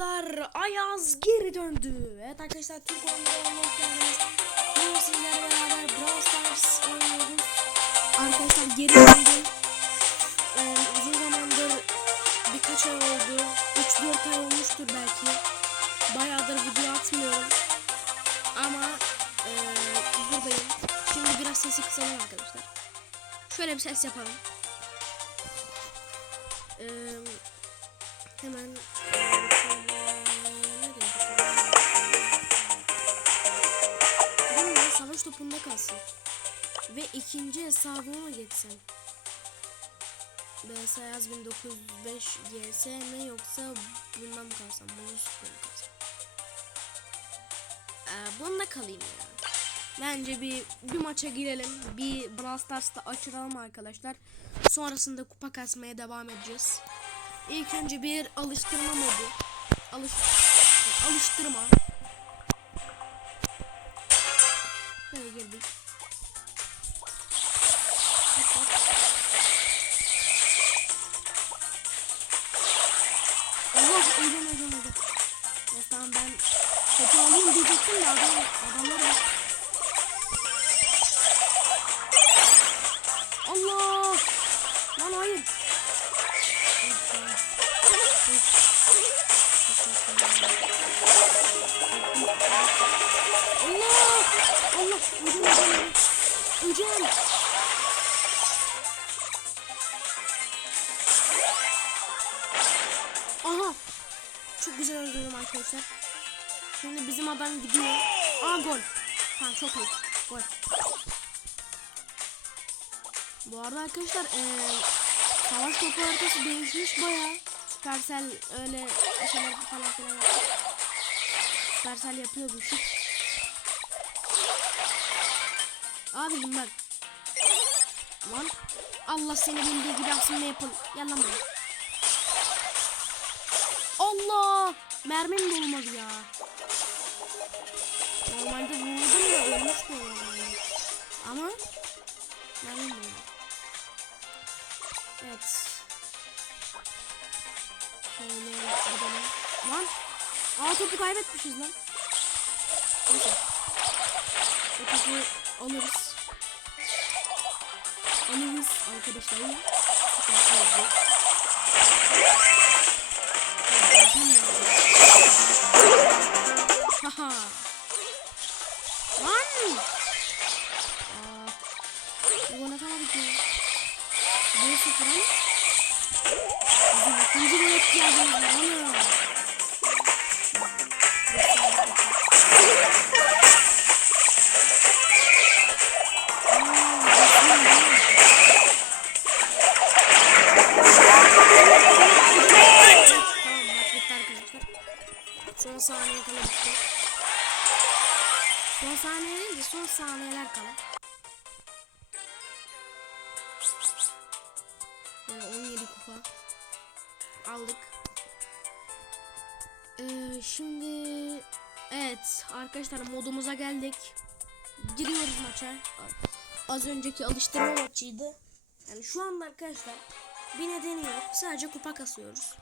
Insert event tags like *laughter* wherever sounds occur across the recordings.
arkadaşlar Ayaz geri döndü. Evet arkadaşlar Türk oyunlarına hoş geldiniz. Bugün sizlerle beraber Brawl Stars oynuyoruz. Arkadaşlar geri döndüm. Ee, uzun zamandır birkaç ay oldu. 3-4 ay olmuştur belki. Bayağıdır video atmıyorum. Ama e, buradayım. Şimdi biraz sesi kısalım arkadaşlar. Şöyle bir ses yapalım. Eee Hemen savaş topunda kalsın. Ve ikinci hesabıma geçsem. BS yaz 1905 GS mi yoksa bundan mı kalsam? Bunu süper kalsam? Ee, bunda kalayım ya. Bence bir bir maça girelim. Bir Brawl Stars'ta açıralım arkadaşlar. Sonrasında kupa kasmaya devam edeceğiz. İlk önce bir alıştırma modu. Alış alıştırma. Allah öldüm öldüm öldüm. Ya tamam ben topu alayım diyecektim de adam, adamlar Adam gidiyor. Aa gol. Tamam çok iyi. Gol. Bu arada arkadaşlar eee savaş topu haritası değişmiş baya. Supercell öyle şeyler falan filan yapıyor. Supercell yapıyor bu işi. Abicim bak. Lan. Allah seni bildiği gibi aslında yapın. Gel lan buraya. Allah. Mermim de olmadı ya. Normalde vurdum da ölmüş de olmadı. Ama de olmadı. Evet. Şöyle gidelim. Lan. Aa topu kaybetmişiz lan. Neyse. O topu alırız. Alırız arkadaşlar. Sıkıntı oldu. Haha. 1-0 ama. Bizim ikinci gol ihtiyacımız var ana. Az önceki alıştırma maçıydı. Yani şu anda arkadaşlar bir nedeni yok. Sadece kupa kasıyoruz.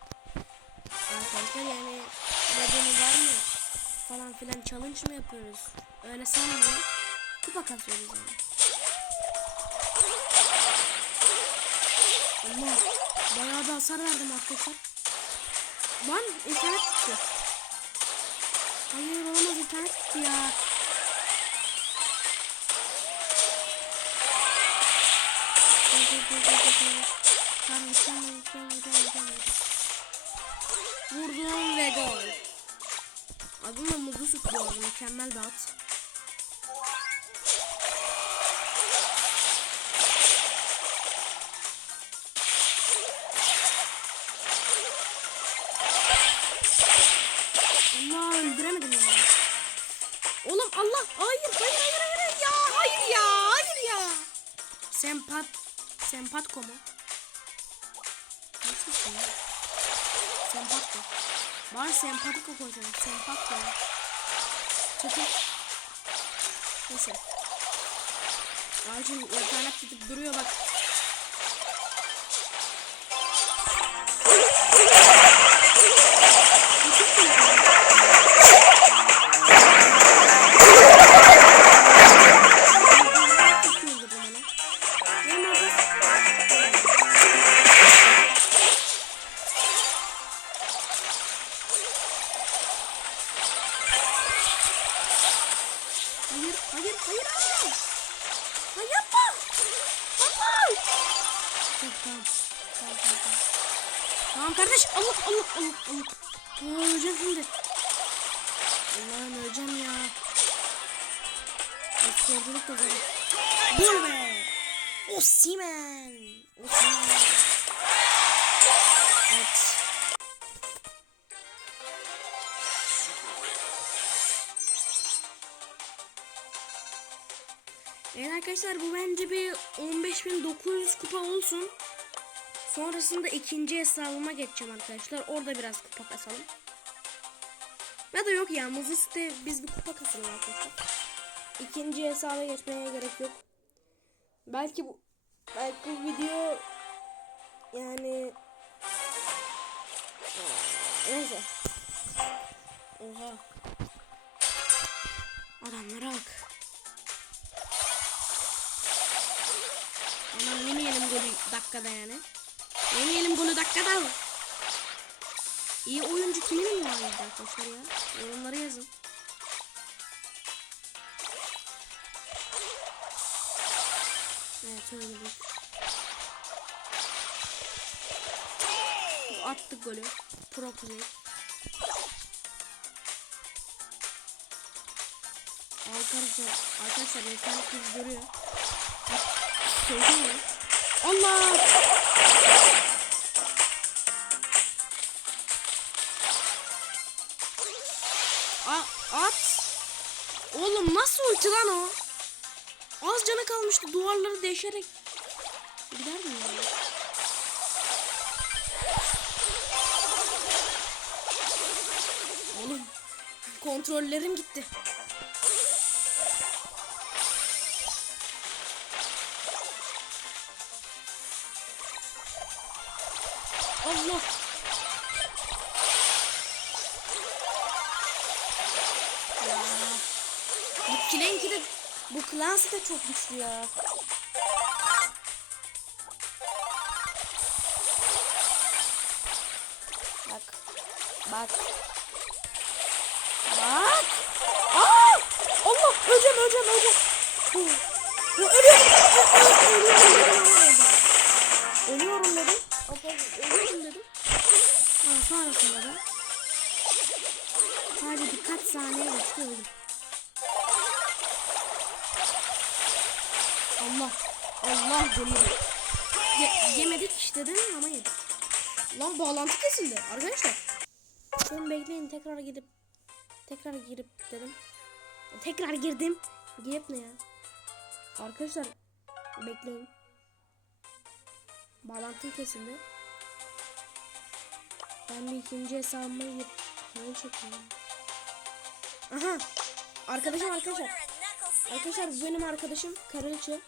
Arkadaşlar yani nedeni var mı? Falan filan challenge mı yapıyoruz? Öyle sanmayın. Kupa kasıyoruz yani. Allah bayağı da hasar verdim arkadaşlar. Lan internet gitti. Hayır olamaz internet gitti ya. Tamam mükemmel mükemmel mükemmel mükemmel. Vurdum ve gol. Adım da muzlu süt bu mükemmel bir at. Oğlum Allah hayır hayır hayır hayır ya hayır ya hayır ya. Sempat Sempatko mu? Nasıl şey? Sempatko. Bari sempatiko koyacağım. Sempatko. ya. Çekil. Neyse. Ağacın internet gidip duruyor bak. Öleceğim ya. Eskorculuk da böyle. Gol be. Osimen. Osimen. Evet. Evet arkadaşlar bu bence bir 15.900 kupa olsun. Sonrasında ikinci hesabıma geçeceğim arkadaşlar. Orada biraz kupa kasalım. Ya da yok ya Muzis'te biz bir kupa kasalım arkadaşlar. İkinci hesaba geçmeye gerek yok. Belki bu belki bu video yani neyse. Oha. Adamlara bak. Aman yemeyelim golü dakikada yani. Yemeyelim golü dakikada. İyi oyuncu kimin var arkadaşlar ya? Yorumlara yazın. Evet bir. Attık golü. Pro kuzey. Arkadaşlar, arkadaşlar internet bizi görüyor. Sevdim mi? Allah! Nasıl ulti lan o? Az canı kalmıştı duvarları deşerek. Gider mi ya? Oğlum kontrollerim gitti. Allah. Bu Kilenki de bu Clancy de çok güçlü ya. Bak. Bak. Bak. Aa! Allah öleceğim öleceğim öleceğim. Ölüyorum dedim. Ölüyorum dedim. Aa, sonrasında da sadece birkaç saniye geçti öldüm. Allah. Allah geliyor. Ye yemedik dedim ama yedik. Lan bağlantı kesildi arkadaşlar. Şimdi bekleyin tekrar gidip tekrar girip dedim. Tekrar girdim. Girip ne ya? Arkadaşlar bekleyin. Bağlantı kesildi. Ben bir ikinci hesabıma gidip ne çekeyim? Aha. Arkadaşım arkadaşlar. Arkadaşlar bu benim arkadaşım Kraliçe.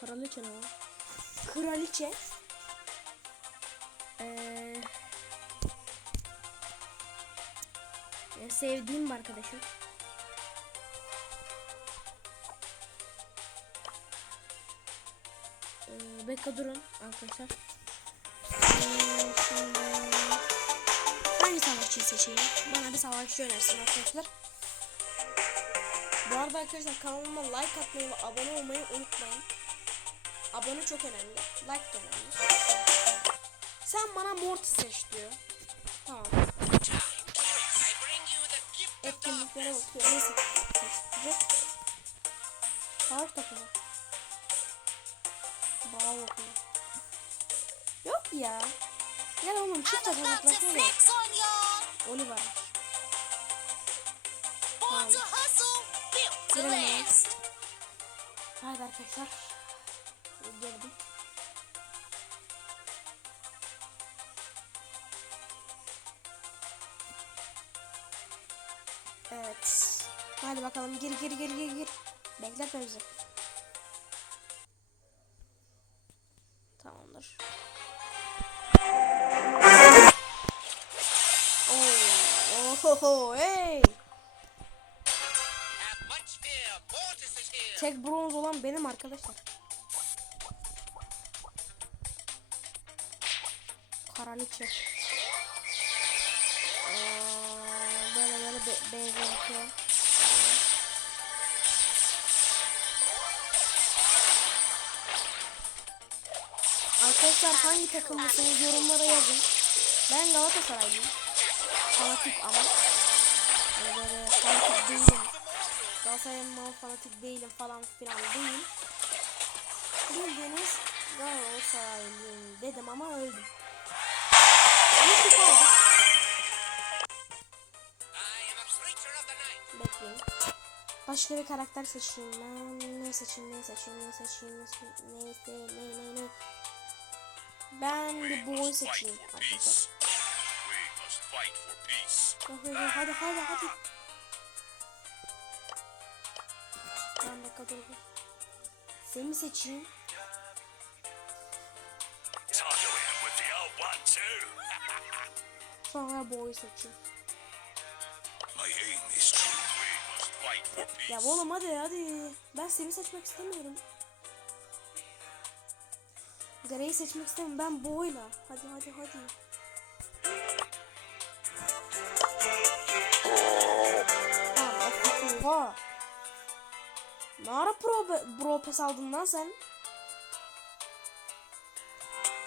Kraliçe ne var? Kraliçe. Ee, ya sevdiğim bir arkadaşım. Ee, Bekle durun arkadaşlar. Ee, hangi savaşçıyı seçeyim? Bana bir savaşçı önersin arkadaşlar. Bu arada arkadaşlar kanalıma like atmayı ve abone olmayı unutmayın. Abone çok önemli. Like da önemli. Sen bana Mortis seç diyor. Tamam. Etkinliklere bakıyor. Neyse. Seçti. Savaş takımı. Bağ bakıyor. Yok ya. Gel oğlum çift takım about to bırakma. Oliver. To Girelim. Haydi arkadaşlar. Geldim. Evet. Hadi bakalım gir gir gir gir gir. Bekletme bizi. Tamamdır. Hey. Fear. Mortis is here. Tek bronz olan benim arkadaşlar. kraliçe. Şey. Ee, böyle böyle be benzetiyor. Şey. Arkadaşlar hangi takımlısınız yorumlara yazın. Ben Galatasaraylıyım. Fanatik ama. Yani böyle fanatik değilim. Galatasaray'ın fanatik değilim falan filan değil. Bildiğiniz Galatasaraylıyım dedim ama öldüm. Bir kupa aldık. Bekleyin. Başka bir karakter seçeyim ben. Ne seçeyim, ne seçeyim, ne seçeyim, ne seçeyim, neyse, ne, ne, ne. Ben bir boy seçeyim arkadaşlar. Hadi, hadi, hadi. Ben dakika dur. Seni seçeyim. One too. Sonra boy seçeyim. My aim is true. We must fight for peace. Ya oğlum hadi hadi. Ben seni seçmek istemiyorum. Gareyi seçmek istemiyorum. Ben boyla. Hadi hadi hadi. Oha. Ne ara pro, bro pes aldın lan sen?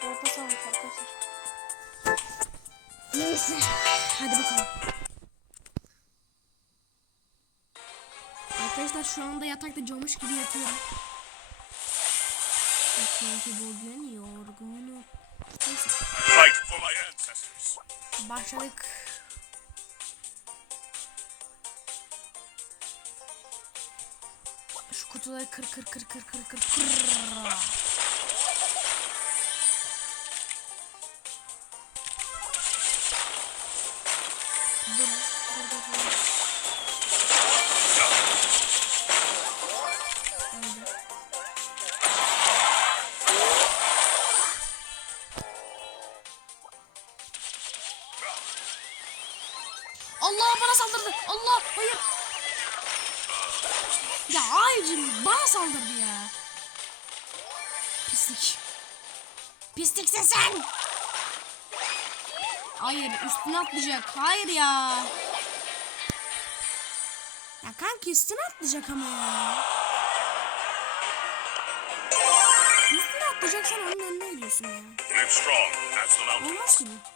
Bro pes almış arkadaşlar. Neyse. Hadi bakalım. Arkadaşlar şu anda yatakta camış gibi yatıyorum. Çünkü bugün yorgunum. Neyse başladık. Şu kutuları kır kır kır kır kır kır kır. Dur, dur, dur, dur. Üstüne atlayacak. Hayır ya. Ya kanki üstüne atlayacak ama ya. Üstüne atlayacak sen onun önüne gidiyorsun ya. Olmaz ki bu.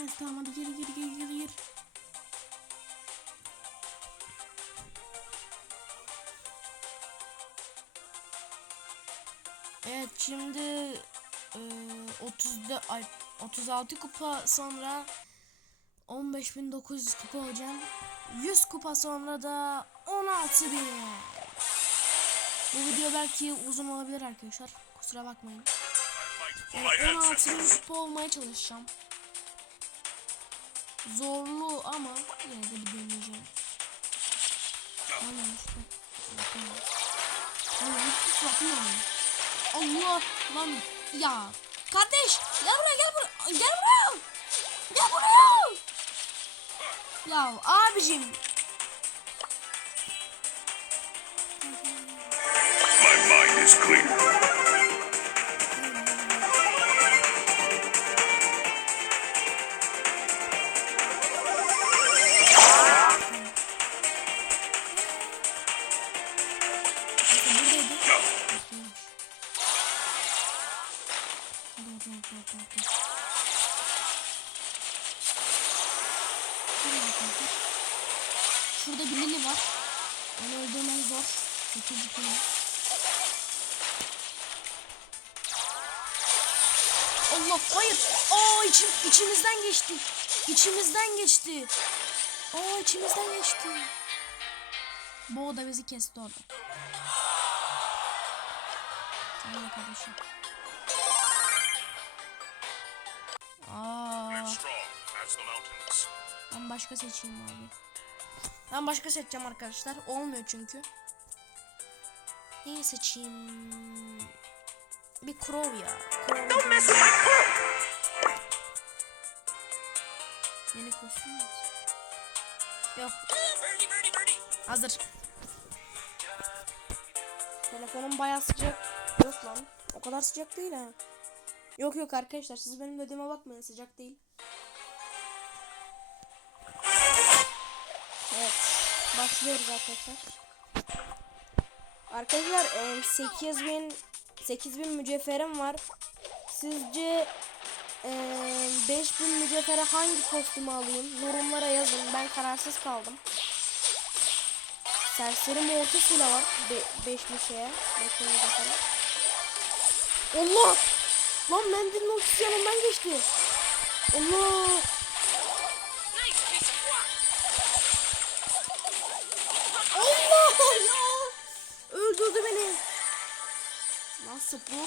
Evet tamam hadi geri geri geri geri geri. Evet şimdi e, 34 ay 36 kupa sonra 15.900 kupa olacağım. 100 kupa sonra da 16.000. Bu video belki uzun olabilir arkadaşlar. Kusura bakmayın. I fight for Evet, my 16 bin ancestors. kupa olmaya çalışacağım. Zorlu ama yine de bir deneyeceğim. Aynen işte. Aynen yani. Allah lan ya. Kardeş gel buraya gel buraya. Gel buraya. Gel buraya. Ya abicim. My mind is clear. Şurada bir lili var. Onu öldürmen zor. 8 kilo. Allah hayır. Aa içim, içimizden geçti. İçimizden geçti. Aa içimizden geçti. Bu da bizi kesti orada. Tamam kardeşim. Ben başka seçeyim abi. Ben başka seçeceğim arkadaşlar. Olmuyor çünkü. Neyi seçeyim? Bir crow ya. Crow Yeni kostüm mü? Yok. Hazır. Telefonum bayağı sıcak. Yok lan. O kadar sıcak değil ha. Yok yok arkadaşlar siz benim dediğime bakmayın sıcak değil. Başlıyoruz arkadaşlar. Arkadaşlar e, 8000 8000 mücevherim var. Sizce eee 5000 mücevhere hangi kostümü alayım? Yorumlara yazın. Ben kararsız kaldım. Serseri mortusuyla var. 5000 şeye. 5000 mücevhere. Allah! Lan mendilin ultisi yanından geçti. Allah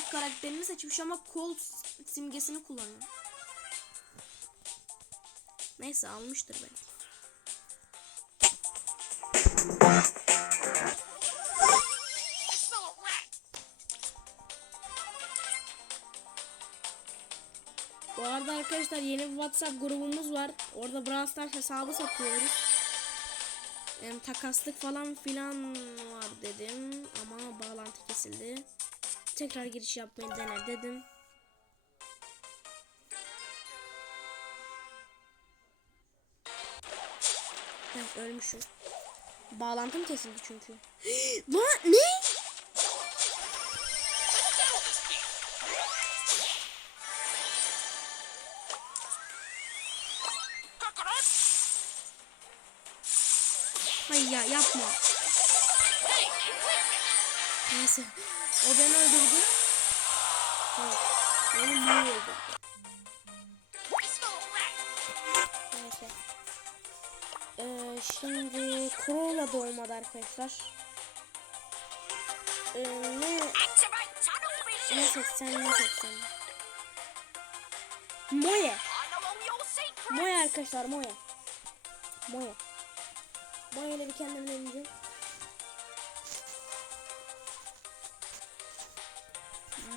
Sprout karakterini seçmiş ama Colt simgesini kullanıyor. Neyse almıştır belki. Bu arada arkadaşlar yeni bir WhatsApp grubumuz var. Orada Brawl Stars hesabı satıyoruz. Hem takaslık falan filan var dedim ama bağlantı kesildi. Tekrar giriş yapmayı dene dedim. Heh, ölmüşüm. Bağlantım kesildi çünkü. *gasps* Lan ne? Hayır ya yapma. Neyse. O beni öldürdü. Evet. Beni niye öldürdü? Neyse. Ee, şimdi Corolla da olmadı arkadaşlar. Ee, ne, ne seçsem ne seçsem. Secrets. Moe arkadaşlar Moe. Moe. Moe ile bir kendimi deneyeceğim.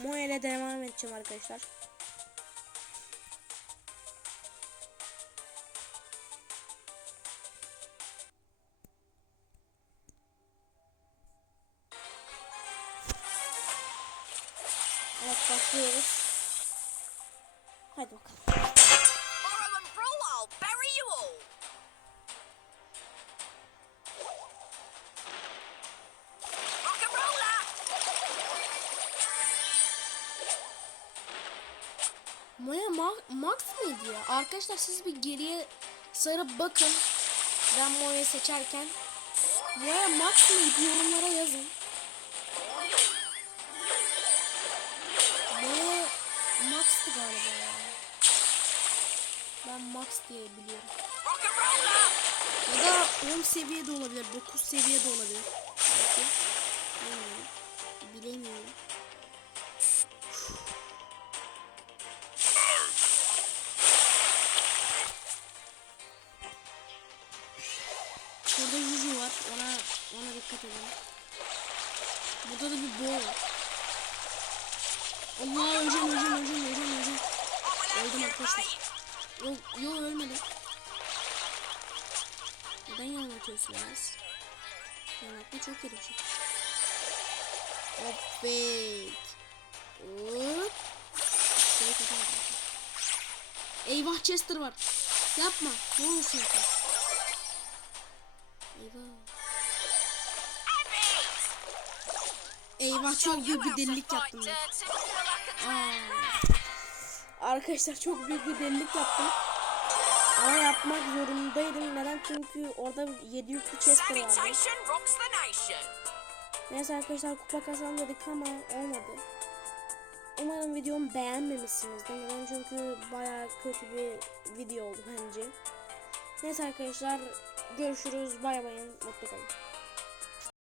Moe ile devam edeceğim arkadaşlar. Max mıydı ya? Arkadaşlar siz bir geriye sarıp bakın. Ben Moya'yı seçerken. Moya Max mıydı? Yorumlara yazın. Moya Max'tı galiba ya. Ben Max diye biliyorum. Ya da 10 seviye de olabilir. 9 seviye de olabilir. Belki. Bilmiyorum. Bilemiyorum. Atıyorsunuz? Yalan atma çok kötü bir şey. Hoppek. Hop. Şöyle kapatın. Eyvah Chester var. Yapma. Ne olursun yapma. Eyvah. Eyvah çok büyük bir delilik yaptım. Aa. Arkadaşlar çok büyük bir delilik yaptım. Ama yapmak zorundaydım. Neden? Çünkü orada 7 yüklü Chester vardı. Neyse arkadaşlar kupa kazan dedik ama olmadı. Umarım videomu beğenmemişsinizdir. Neden? Çünkü baya kötü bir video oldu bence. Neyse arkadaşlar görüşürüz. Bay bay. Mutlu kalın.